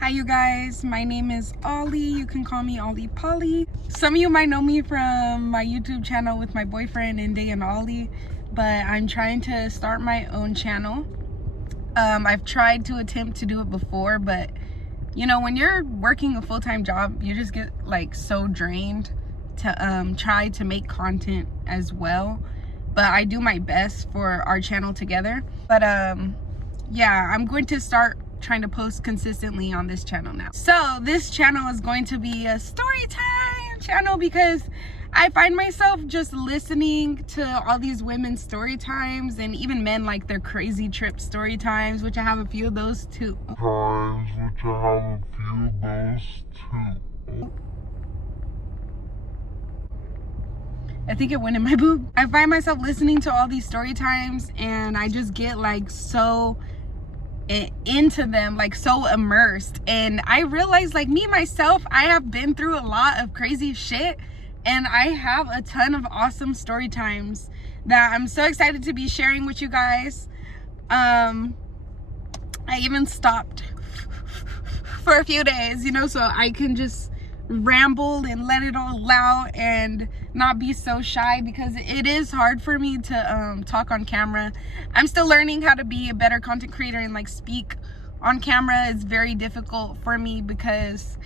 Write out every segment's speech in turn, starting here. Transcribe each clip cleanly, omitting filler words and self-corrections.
Hi you guys, my name is Ollie. You can call me Ollie Polly. Some of you might know me from my YouTube channel with my boyfriend and Day and Ollie, but I'm trying to start my own channel. I've tried to attempt to do it before, but you know, when you're working a full-time job, you just get like so drained to try to make content as well. But I do my best for our channel together. But yeah, I'm going to start trying to post consistently on this channel now. So this channel is going to be a story time channel because I find myself just listening to all these women's story times, and even men like their crazy trip story times, which I have a few of those too. I think it went in my boob. I find myself listening to all these story times and I just get like so into them, like so immersed. And I realized, like, me myself, I have been through a lot of crazy shit, and I have a ton of awesome story times that I'm so excited to be sharing with you guys. I even stopped for a few days, you know, so I can just ramble and let it all out and not be so shy, because it is hard for me to talk on camera. I'm still learning how to be a better content creator and like speak on camera. It's very difficult for me because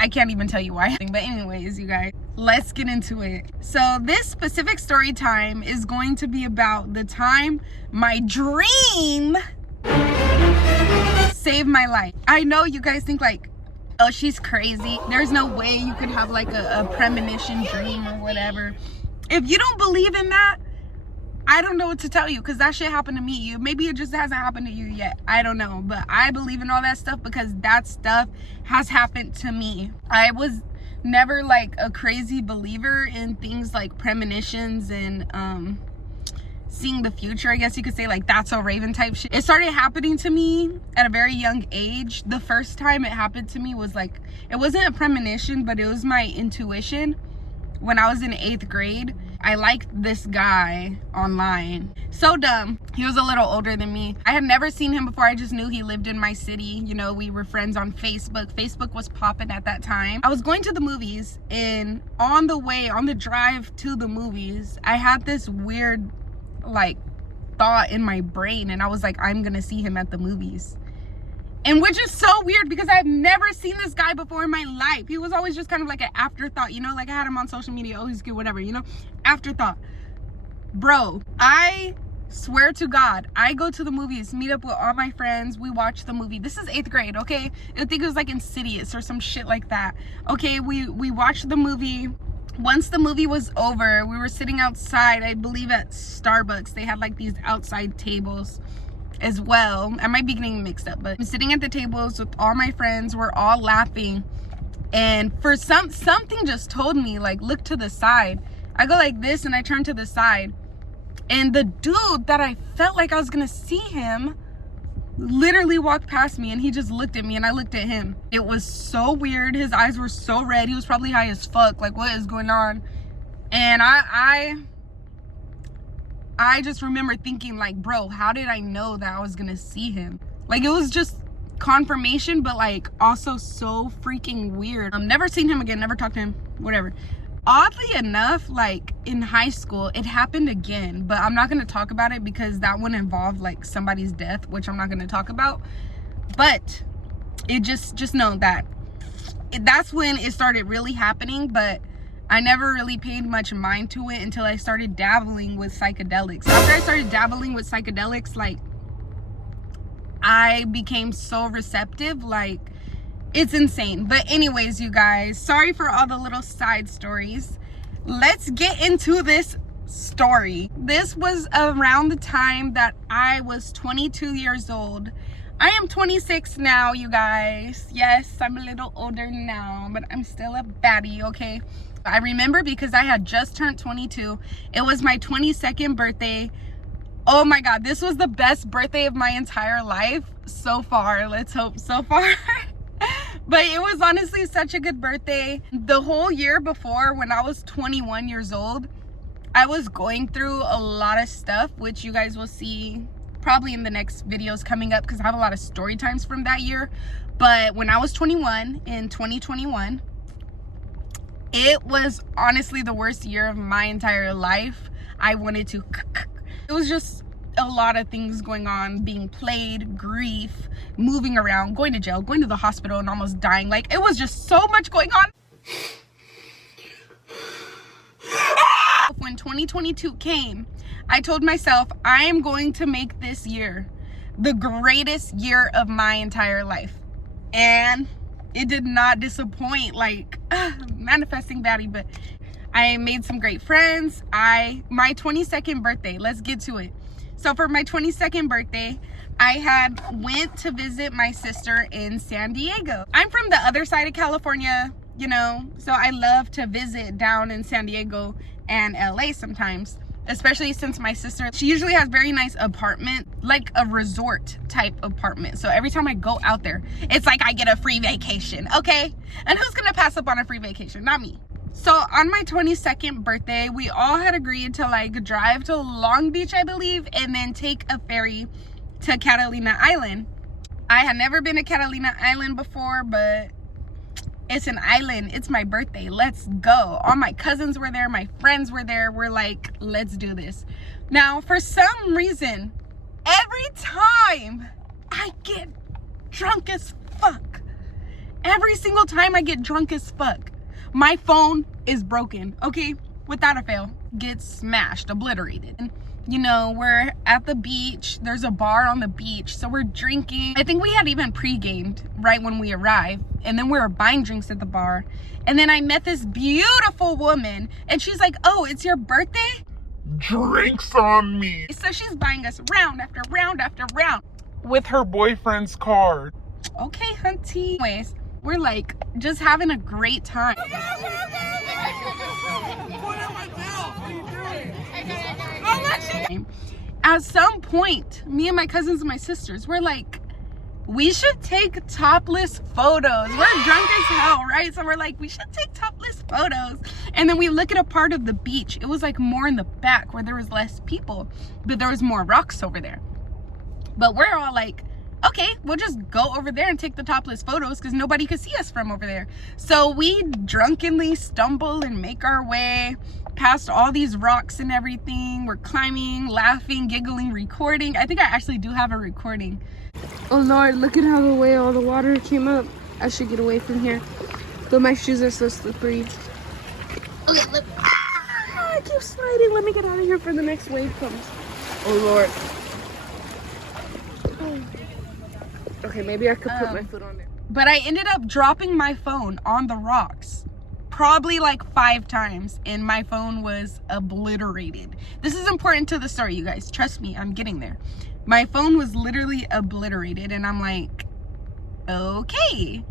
I can't even tell you why. But anyways, you guys, let's get into it. So this specific story time is going to be about the time my dream saved my life. I know you guys think like, oh, she's crazy. There's no way you could have like a premonition dream or whatever. If you don't believe in that, I don't know what to tell you, because that shit happened to me. Maybe it just hasn't happened to you yet. I don't know. But I believe in all that stuff because that stuff has happened to me. I was never like a crazy believer in things like premonitions and seeing the future, I guess you could say, like that's a Raven type shit. It started happening to me at a very young age. The first time it happened to me was like, it wasn't a premonition, but it was my intuition. When I was in 8th grade, I liked this guy online. So dumb. He was a little older than me. I had never seen him before. I just knew he lived in my city. You know, we were friends on Facebook. Facebook was popping at that time. I was going to the movies, and on the drive to the movies, I had this weird like thought in my brain, and I was like, I'm gonna see him at the movies. And which is so weird because I've never seen this guy before in my life. He was always just kind of like an afterthought, you know, like I had him on social media, oh he's good, whatever, you know, afterthought. Bro, I swear to God, I go to the movies, meet up with all my friends, we watch the movie. This is 8th grade, okay? I think it was like Insidious or some shit like that. Okay, we watched the movie. Once the movie was over, we were sitting outside, I believe at Starbucks. They had like these outside tables as well. I might be getting mixed up, but I'm sitting at the tables with all my friends. We're all laughing. And for something just told me, like, look to the side. I go like this and I turn to the side. And the dude that I felt like I was gonna see him literally walked past me, and he just looked at me and I looked at him. It was so weird. His eyes were so red. He was probably high as fuck. Like, what is going on? And I just remember thinking like, bro, how did I know that I was gonna see him? Like, it was just confirmation, but like also so freaking weird. Never seen him again, never talked to him, whatever. Oddly enough, like in high school, it happened again, but I'm not going to talk about it because that one involved like somebody's death, which I'm not going to talk about. But it just know that that's when it started really happening, but I never really paid much mind to it until I started dabbling with psychedelics. After I started dabbling with psychedelics, like I became so receptive, like it's insane. But anyways, you guys, sorry for all the little side stories. Let's get into this story. This was around the time that I was 22 years old. I am 26 now, you guys. Yes, I'm a little older now, but I'm still a baddie, okay? I remember because I had just turned 22. It was my 22nd birthday. Oh my God, this was the best birthday of my entire life so far. Let's hope so far. But it was honestly such a good birthday. The whole year before, when I was 21 years old, I was going through a lot of stuff, which you guys will see probably in the next videos coming up, because I have a lot of story times from that year. But when I was 21 in 2021, it was honestly the worst year of my entire life. I wanted to, it was just a lot of things going on, being played, grief, moving around, going to jail, going to the hospital and almost dying. Like, it was just so much going on. When 2022 came, I told myself, I am going to make this year the greatest year of my entire life. And it did not disappoint. Like, manifesting baddie. But I made some great friends. My 22nd birthday, let's get to it. So for my 22nd birthday, I went to visit my sister in San Diego. I'm from the other side of California, you know, so I love to visit down in San Diego and LA sometimes, especially since my sister, she usually has very nice apartment, like a resort type apartment. So every time I go out there, it's like I get a free vacation, okay? And who's gonna pass up on a free vacation? Not me. So on my 22nd birthday, we all had agreed to like drive to Long Beach, I believe, and then take a ferry to Catalina Island. I had never been to Catalina Island before, but it's an island. It's my birthday. Let's go. All my cousins were there. My friends were there. We're like, let's do this. Now, for some reason, every time I get drunk as fuck, every single time I get drunk as fuck, my phone is broken, okay? Without a fail. Gets smashed, obliterated. And, you know, we're at the beach. There's a bar on the beach, so we're drinking. I think we had even pre-gamed right when we arrived. And then we were buying drinks at the bar. And then I met this beautiful woman, and she's like, oh, it's your birthday? Drinks on me. So she's buying us round after round after round. With her boyfriend's card. Okay, hunty. Anyways, we're like just having a great time. At some point, me and my cousins and my sisters, we're like, we should take topless photos. We're drunk as hell, right? So we're like, we should take topless photos. And then we look at a part of the beach. It was like more in the back where there was less people, but there was more rocks over there. But we're all like, okay, we'll just go over there and take the topless photos because nobody could see us from over there. So we drunkenly stumble and make our way past all these rocks and everything. We're climbing, laughing, giggling, recording. I think I actually do have a recording. Oh Lord, look at how the way all the water came up. I should get away from here. But my shoes are so slippery. Okay, look. I keep sliding. Let me get out of here before the next wave comes. Oh Lord. Okay, maybe I could put my foot on it. But I ended up dropping my phone on the rocks probably like 5 times, and my phone was obliterated. This is important to the story, you guys. Trust me, I'm getting there. My phone was literally obliterated, and I'm like, okay,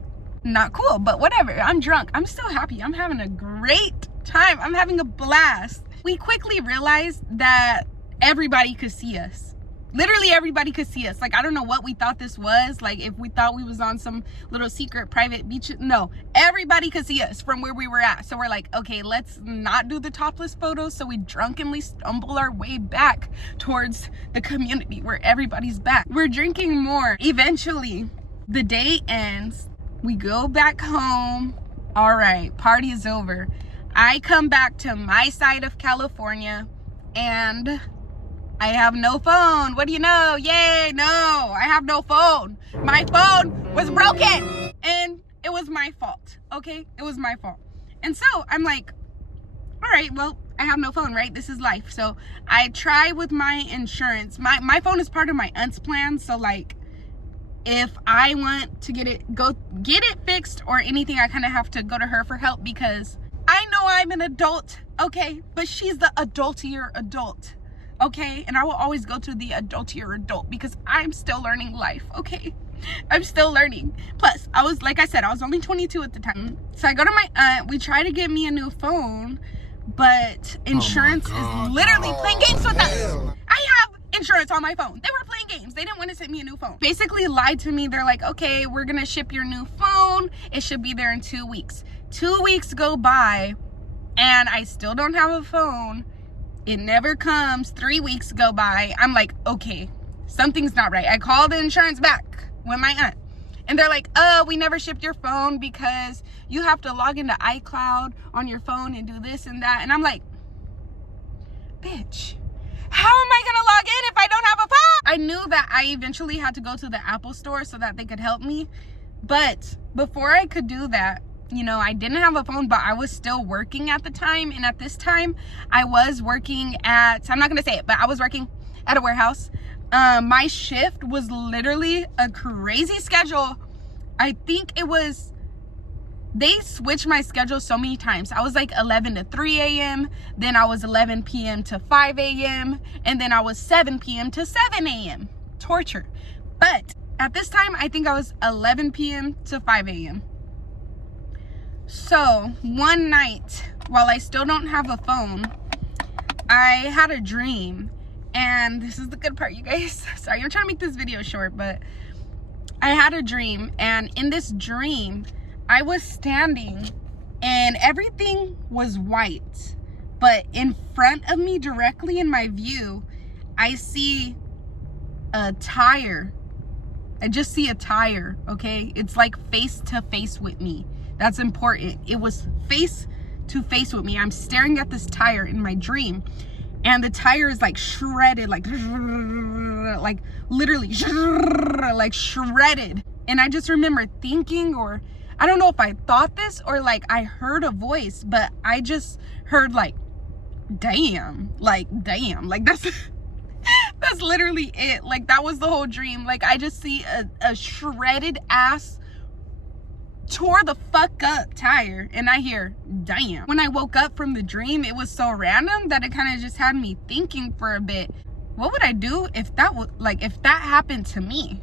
not cool, but whatever. I'm drunk. I'm still happy. I'm having a great time. I'm having a blast. We quickly realized that everybody could see us. Literally everybody could see us. Like, I don't know what we thought this was. Like, if we thought we was on some little secret private beach. No, everybody could see us from where we were at. So we're like, okay, let's not do the topless photos. So we drunkenly stumble our way back towards the community where everybody's back. We're drinking more. Eventually, the day ends. We go back home. All right, party is over. I come back to my side of California, and I have no phone. What do you know? Yay, no, I have no phone. My phone was broken, and it was my fault, okay? It was my fault. And so I'm like, all right, well, I have no phone, right? This is life. So I try with my insurance. My phone is part of my aunt's plan. So like, if I want to get it fixed or anything, I kind of have to go to her for help because I know I'm an adult, okay? But she's the adultier adult. Okay, and I will always go to the adultier adult because I'm still learning life, okay? I'm still learning. Plus, like I said, I was only 22 at the time. So I go to my aunt, we try to get me a new phone, but insurance is literally playing games with us. I have insurance on my phone. They were playing games. They didn't want to send me a new phone. Basically lied to me. They're like, okay, we're gonna ship your new phone. It should be there in 2 weeks. 2 weeks go by and I still don't have a phone. It never comes. 3 weeks go by. I'm like, okay, something's not right. I called the insurance back with my aunt, and they're like, we never shipped your phone because you have to log into iCloud on your phone and do this and that. And I'm like, bitch, how am I gonna log in if I don't have a phone? I knew that I eventually had to go to the Apple store so that they could help me. But before I could do that, you know, I didn't have a phone, but I was still working at the time. And at this time, I was working at, I'm not gonna say it, but I was working at a warehouse. My shift was literally a crazy schedule. I think it was, they switched my schedule so many times. I was like 11 to 3 a.m. Then I was 11 p.m. to 5 a.m. And then I was 7 p.m. to 7 a.m. Torture. But at this time, I think I was 11 p.m. to 5 a.m. So one night, while I still don't have a phone, I had a dream. And this is the good part, you guys. Sorry, I'm trying to make this video short, but I had a dream. And in this dream, I was standing and everything was white. But in front of me, directly in my view, I see a tire. I just see a tire, okay? It's like face to face with me. That's important. It was face to face with me. I'm staring at this tire in my dream. And the tire is like shredded, like literally like shredded. And I just remember thinking, or I don't know if I thought this or like I heard a voice, but I just heard like, damn, like that's that's literally it. Like that was the whole dream. Like I just see a shredded ass, tore the fuck up tire, and I hear damn. When I woke up from the dream, it was so random that it kind of just had me thinking for a bit. What would I do if that was like, if that happened to me?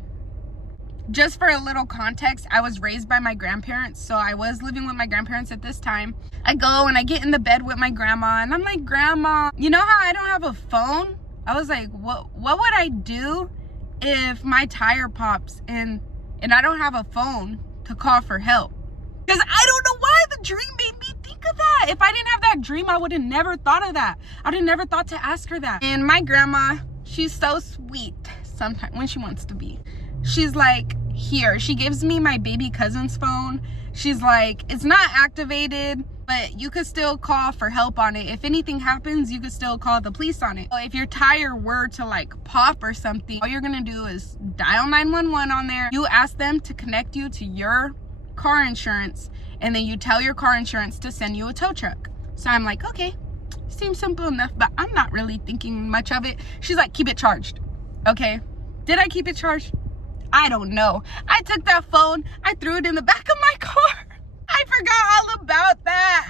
Just for a little context, I was raised by my grandparents, so I was living with my grandparents at this time. I go and I get in the bed with my grandma, and I'm like, Grandma, you know how I don't have a phone? I was like, what would I do if my tire pops and I don't have a phone to call for help? Because I don't know why the dream made me think of that. If I didn't have that dream, I would have never thought of that. I would have never thought to ask her that. And my grandma, she's so sweet sometimes when she wants to be. She's like, here, she gives me my baby cousin's phone. She's like, it's not activated, but you could still call for help on it. If anything happens, you could still call the police on it. So if your tire were to like pop or something, all you're gonna do is dial 911 on there. You ask them to connect you to your car insurance, and then you tell your car insurance to send you a tow truck. So I'm like, okay, seems simple enough, but I'm not really thinking much of it. She's like, keep it charged. Okay, did I keep it charged? I don't know. I took that phone, I threw it in the back of my car. I forgot all about that.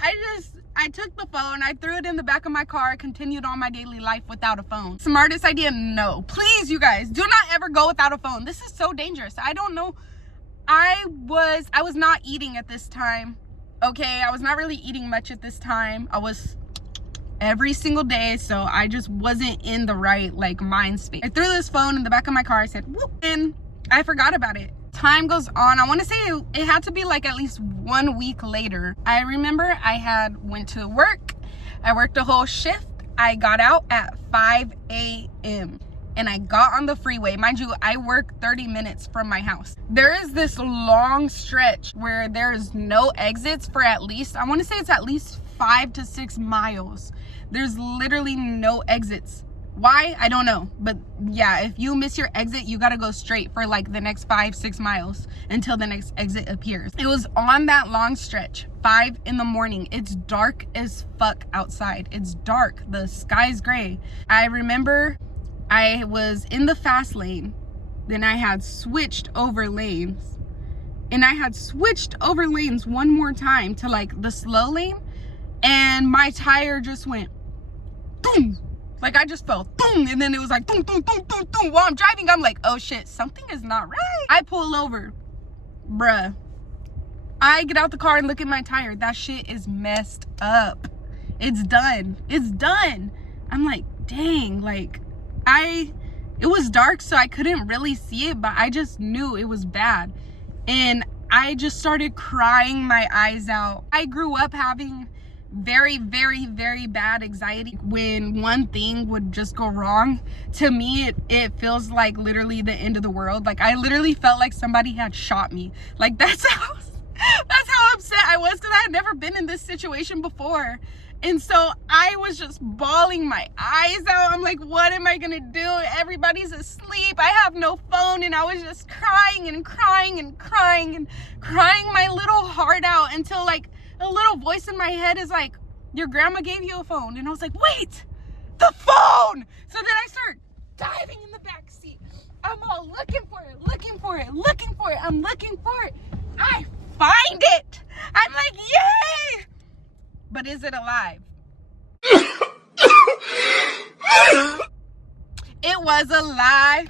I took the phone, I threw it in the back of my car, I continued on my daily life without a phone. Smartest idea? No. Please, you guys, do not ever go without a phone. This is so dangerous. I don't know. I was not eating at this time. Okay, I was not really eating much at this time. I was every single day, so I just wasn't in the right like mind space. I threw this phone in the back of my car, I said, whoop, and I forgot about it. Time goes on. I want to say it had to be like at least 1 week later. I remember I had went to work. I worked a whole shift. I got out at 5 a.m. and I got on the freeway. Mind you, I work 30 minutes from my house. There is this long stretch where there's no exits for at least, I want to say it's at least 5 to 6 miles. There's literally no exits. Why? I don't know. But yeah, if you miss your exit, you gotta go straight for like the next 5-6 miles until the next exit appears. It was on that long stretch, 5 in the morning. It's dark as fuck outside. It's dark. The sky's gray. I remember I was in the fast lane. Then I had switched over lanes. And I had switched over lanes one more time to like the slow lane. And my tire just went boom. Like I just felt boom, and then it was like boom, boom, boom, boom, boom. While I'm driving, I'm like, oh shit, something is not right. I pull over, bruh. I get out the car and look at my tire. That shit is messed up. It's done. It's done. I'm like, dang, like it was dark, so I couldn't really see it, but I just knew it was bad. And I just started crying my eyes out. I grew up having very, very, very bad anxiety when one thing would just go wrong. To me, it feels like literally the end of the world. Like I literally felt like somebody had shot me. Like that's how upset I was, because I had never been in this situation before. And so I was just bawling my eyes out. I'm like, what am I gonna do? Everybody's asleep. I have no phone. And I was just crying and crying and crying and crying my little heart out until like a little voice in my head is like, your grandma gave you a phone. And I was like, wait, the phone. So then I start diving in the back seat. I'm all looking for it, looking for it, looking for it. I'm looking for it. I find it. I'm like, yay. But is it alive? It was alive.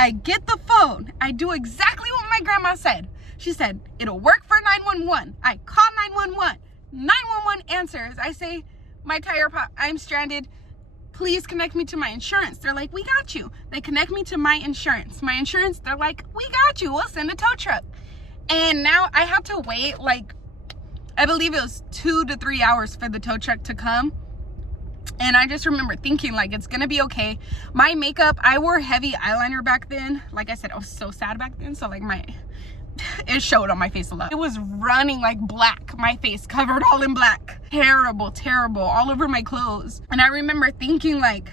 I get the phone. I do exactly what my grandma said. She said, it'll work for 911. I call 911. 911 answers. I say, my tire pop, I'm stranded. Please connect me to my insurance. They're like, we got you. They connect me to my insurance. My insurance, they're like, we got you. We'll send a tow truck. And now I have to wait, like, I believe it was 2 to 3 hours for the tow truck to come. And I just remember thinking, like, it's gonna be okay. My makeup, I wore heavy eyeliner back then. Like I said, I was so sad back then. So, like, it showed on my face a lot. It was running like black. My face covered all in black. Terrible, terrible, all over my clothes. And I remember thinking, like,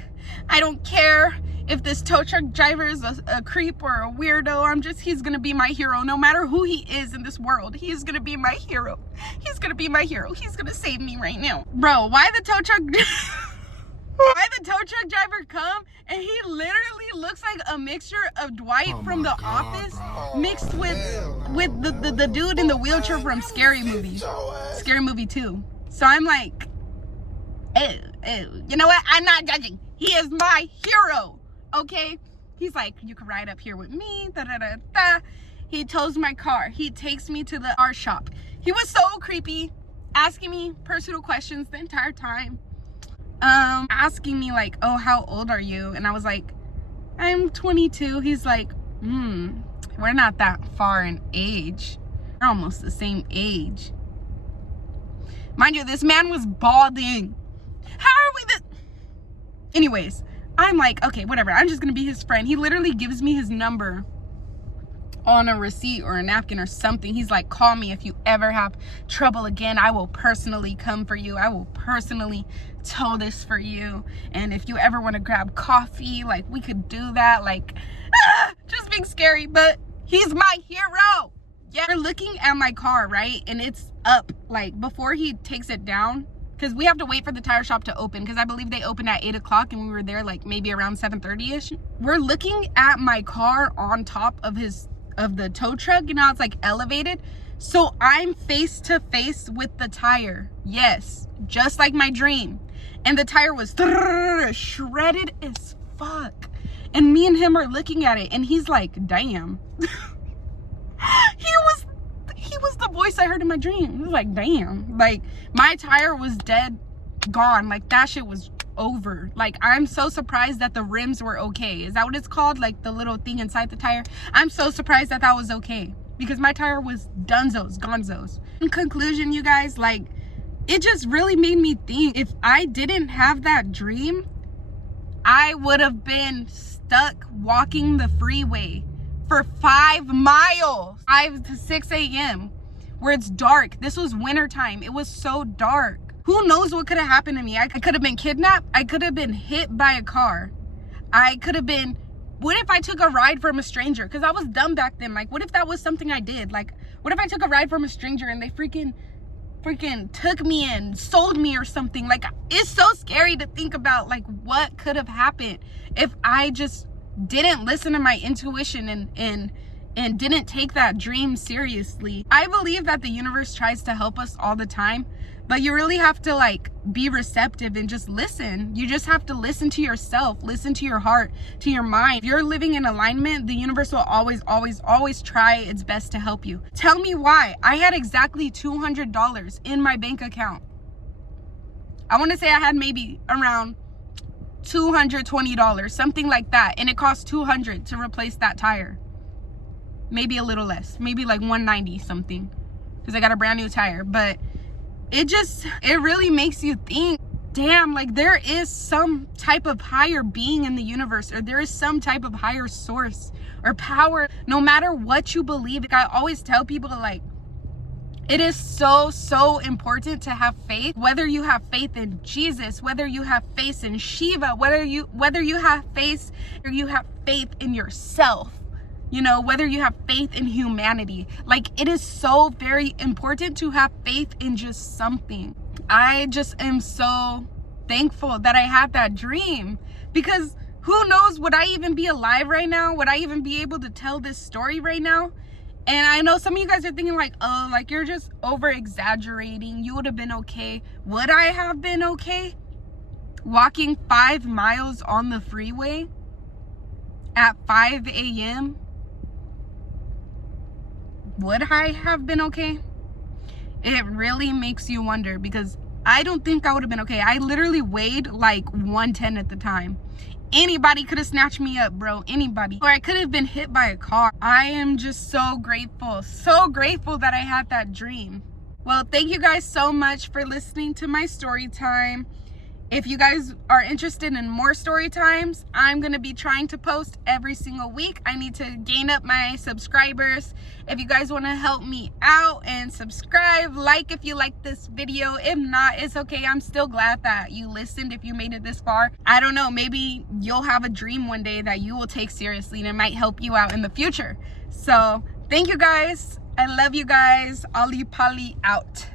I don't care if this tow truck driver is a creep or a weirdo. He's gonna be my hero. No matter who he is in this world, he's gonna be my hero. He's gonna be my hero. He's gonna save me right now. Bro, why the tow truck driver come and he literally looks like a mixture of Dwight from The Office mixed with the dude in the wheelchair from Scary Movie 2. So I'm like, ew. You know what? I'm not judging. He is my hero. Okay? He's like, you can ride up here with me. Da da da da. He tows my car. He takes me to the art shop. He was so creepy, asking me personal questions the entire time. Asking me like, oh, how old are you? And I was like, I'm 22. He's like, we're not that far in age. We're almost the same age. Mind you, this man was balding. How are we Anyways, I'm like, okay, whatever. I'm just gonna be his friend. He literally gives me his number on a receipt or a napkin or something. He's like, call me if you ever have trouble again. I will personally come for you. I will personally tow this for you. And if you ever want to grab coffee, like, we could do that. Like, just being scary, but he's my hero. Yeah, we're looking at my car, right? And it's up, like, before he takes it down, because we have to wait for the tire shop to open, because I believe they open at 8 o'clock and we were there like maybe around 7:30ish. We're looking at my car on top of the tow truck. You know, it's like elevated. So I'm face to face with the tire. Yes, just like my dream. And the tire was shredded as fuck. And me and him are looking at it and he's like, damn. He was the voice I heard in my dream. He was like, damn. Like, my tire was dead, gone. Like, that shit was over. Like, I'm so surprised that the rims were okay. Is that what it's called? Like, the little thing inside the tire? I'm so surprised that was okay, because my tire was gonzos. In conclusion, you guys, like, it just really made me think, if I didn't have that dream, I would have been stuck walking the freeway for 5 miles, 5 to 6 a.m. where it's dark. This was wintertime. It was so dark. Who knows what could have happened to me? I could have been kidnapped. I could have been hit by a car. I could have been, what if I took a ride from a stranger? Because I was dumb back then. Like, what if that was something I did? Like, what if I took a ride from a stranger and they freaking took me and sold me or something? Like, it's so scary to think about, like, what could have happened if I just didn't listen to my intuition and didn't take that dream seriously. I believe that the universe tries to help us all the time, but you really have to, like, be receptive and just listen. You just have to listen to yourself, listen to your heart, to your mind. If you're living in alignment, the universe will always try its best to help you. Tell me why. I had exactly $200 in my bank account. I want to say I had maybe around $220, something like that. And it costs $200 to replace that tire. Maybe a little less, maybe like $190 something, because I got a brand new tire. But it really makes you think, damn, like there is some type of higher being in the universe, or there is some type of higher source or power, no matter what you believe. Like, I always tell people to, like, it is so important to have faith, whether you have faith in Jesus, whether you have faith in Shiva, whether you have faith, or you have faith in yourself, you know, whether you have faith in humanity. Like, it is so very important to have faith in just something. I just am so thankful that I had that dream, because who knows, would I even be alive right now? Would I even be able to tell this story right now? And I know some of you guys are thinking like, oh, like you're just over exaggerating. You would have been okay. Would I have been okay? Walking 5 miles on the freeway at 5 a.m.? Would I have been okay? It really makes you wonder, because I don't think I would have been okay. I literally weighed like 110 at the time. Anybody could have snatched me up, bro. Anybody. Or I could have been hit by a car. I am just so grateful that I had that dream. Well, thank you guys so much for listening to my story time. If you guys are interested in more story times, I'm going to be trying to post every single week. I need to gain up my subscribers. If you guys want to help me out and subscribe, like if you like this video. If not, it's okay. I'm still glad that you listened if you made it this far. I don't know, maybe you'll have a dream one day that you will take seriously and it might help you out in the future. So thank you guys. I love you guys. Ali Pali out.